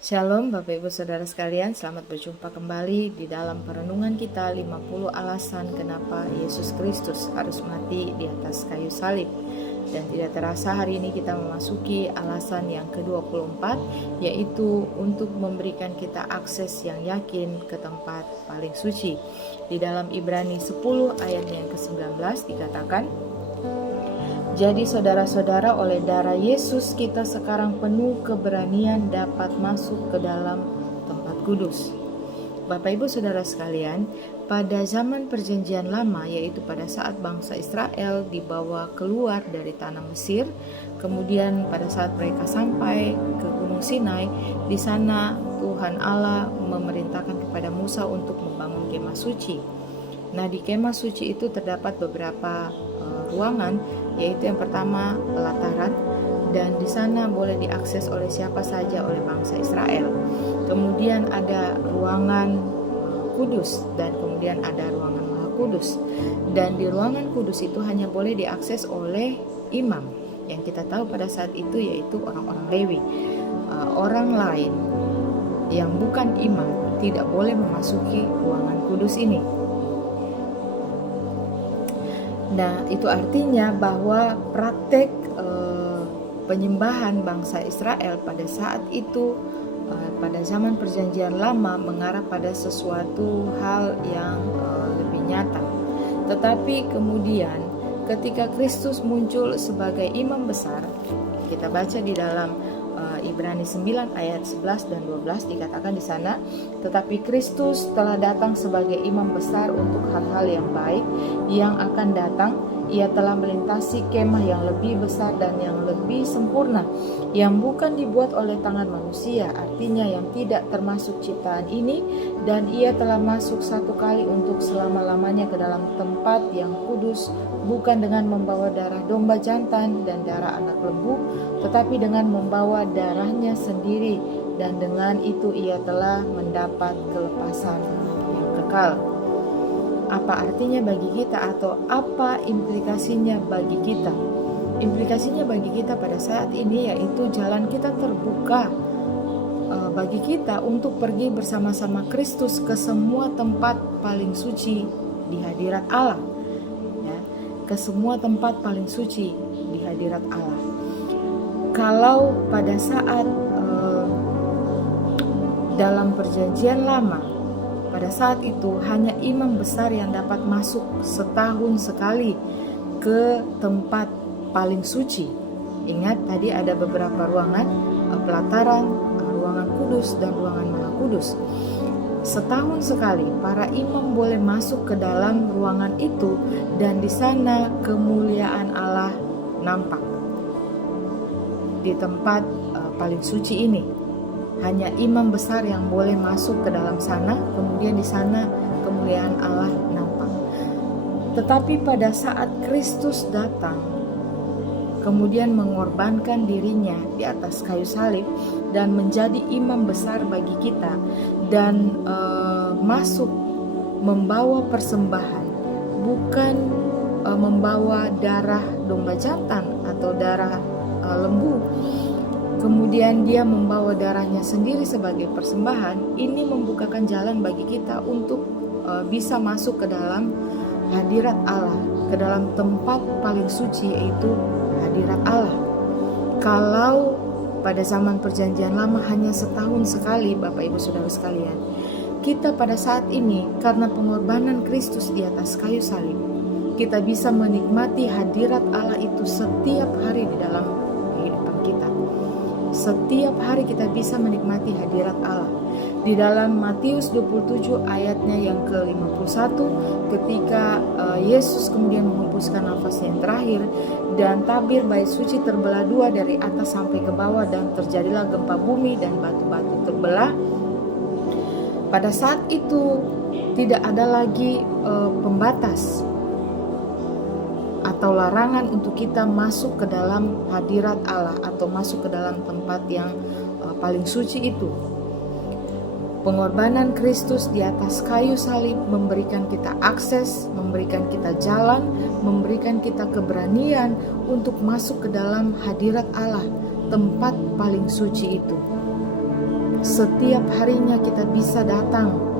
Shalom Bapak Ibu Saudara sekalian, selamat berjumpa kembali di dalam perenungan kita 50 alasan kenapa Yesus Kristus harus mati di atas kayu salib. Dan tidak terasa hari ini kita memasuki alasan yang ke-24, yaitu untuk memberikan kita akses yang yakin ke tempat paling suci. Di dalam Ibrani 10 ayatnya yang ke-19 dikatakan, jadi saudara-saudara, oleh darah Yesus kita sekarang penuh keberanian dapat masuk ke dalam tempat kudus. Bapak Ibu Saudara sekalian, pada zaman perjanjian lama, yaitu pada saat bangsa Israel dibawa keluar dari tanah Mesir, kemudian pada saat mereka sampai ke Gunung Sinai, di sana Tuhan Allah memerintahkan kepada Musa untuk membangun kemah suci. Nah, di kemah suci itu terdapat beberapa ruangan, yaitu yang pertama pelataran, dan di sana boleh diakses oleh siapa saja oleh bangsa Israel. Kemudian ada ruangan kudus dan kemudian ada ruangan maha kudus. Dan di ruangan kudus itu hanya boleh diakses oleh imam, yang kita tahu pada saat itu yaitu orang-orang Lewi. Orang lain yang bukan imam tidak boleh memasuki ruangan kudus ini. Nah, itu artinya bahwa praktek penyembahan bangsa Israel pada saat itu, pada zaman perjanjian lama, mengarah pada sesuatu hal yang lebih nyata. Tetapi kemudian ketika Kristus muncul sebagai imam besar, kita baca di dalam Ibrani 9 ayat 11 dan 12 dikatakan di sana, tetapi Kristus telah datang sebagai imam besar untuk hal-hal yang baik yang akan datang. Ia telah melintasi kemah yang lebih besar dan yang lebih sempurna, yang bukan dibuat oleh tangan manusia, artinya yang tidak termasuk ciptaan ini, dan ia telah masuk satu kali untuk selama-lamanya ke dalam tempat yang kudus, bukan dengan membawa darah domba jantan dan darah anak lembu, tetapi dengan membawa darahnya sendiri, dan dengan itu ia telah mendapat kelepasan yang kekal. Apa artinya bagi kita, atau apa implikasinya bagi kita? Implikasinya bagi kita pada saat ini yaitu jalan kita terbuka bagi kita untuk pergi bersama-sama Kristus ke semua tempat paling suci di hadirat Allah, ya, ke semua tempat paling suci di hadirat Allah. Kalau pada saat dalam perjanjian lama, pada saat itu hanya imam besar yang dapat masuk setahun sekali ke tempat paling suci. Ingat tadi ada beberapa ruangan, pelataran, ruangan kudus dan ruangan maha kudus. Setahun sekali para imam boleh masuk ke dalam ruangan itu, dan di sana kemuliaan Allah nampak. Di tempat paling suci ini hanya imam besar yang boleh masuk ke dalam sana, kemudian di sana kemuliaan Allah nampak. Tetapi pada saat Kristus datang, kemudian mengorbankan dirinya di atas kayu salib dan menjadi imam besar bagi kita, dan masuk membawa persembahan, bukan membawa darah domba jantan atau darah lembu, kemudian dia membawa darahnya sendiri sebagai persembahan. Ini membukakan jalan bagi kita untuk bisa masuk ke dalam hadirat Allah, ke dalam tempat paling suci, yaitu hadirat Allah. Kalau pada zaman perjanjian lama hanya setahun sekali, Bapak Ibu Saudara sekalian, kita pada saat ini karena pengorbanan Kristus di atas kayu salib, kita bisa menikmati hadirat Allah itu setiap hari di dalam kehidupan kita. Setiap hari kita bisa menikmati hadirat Allah. Di dalam Matius 27 ayatnya yang ke-51, ketika Yesus kemudian menghembuskan nafasnya yang terakhir, dan tabir bait suci terbelah dua dari atas sampai ke bawah, dan terjadilah gempa bumi dan batu-batu terbelah. Pada saat itu tidak ada lagi pembatas atau larangan untuk kita masuk ke dalam hadirat Allah atau masuk ke dalam tempat yang paling suci itu. Pengorbanan Kristus di atas kayu salib memberikan kita akses, memberikan kita jalan, memberikan kita keberanian untuk masuk ke dalam hadirat Allah, tempat paling suci itu. setiap harinya kita bisa datang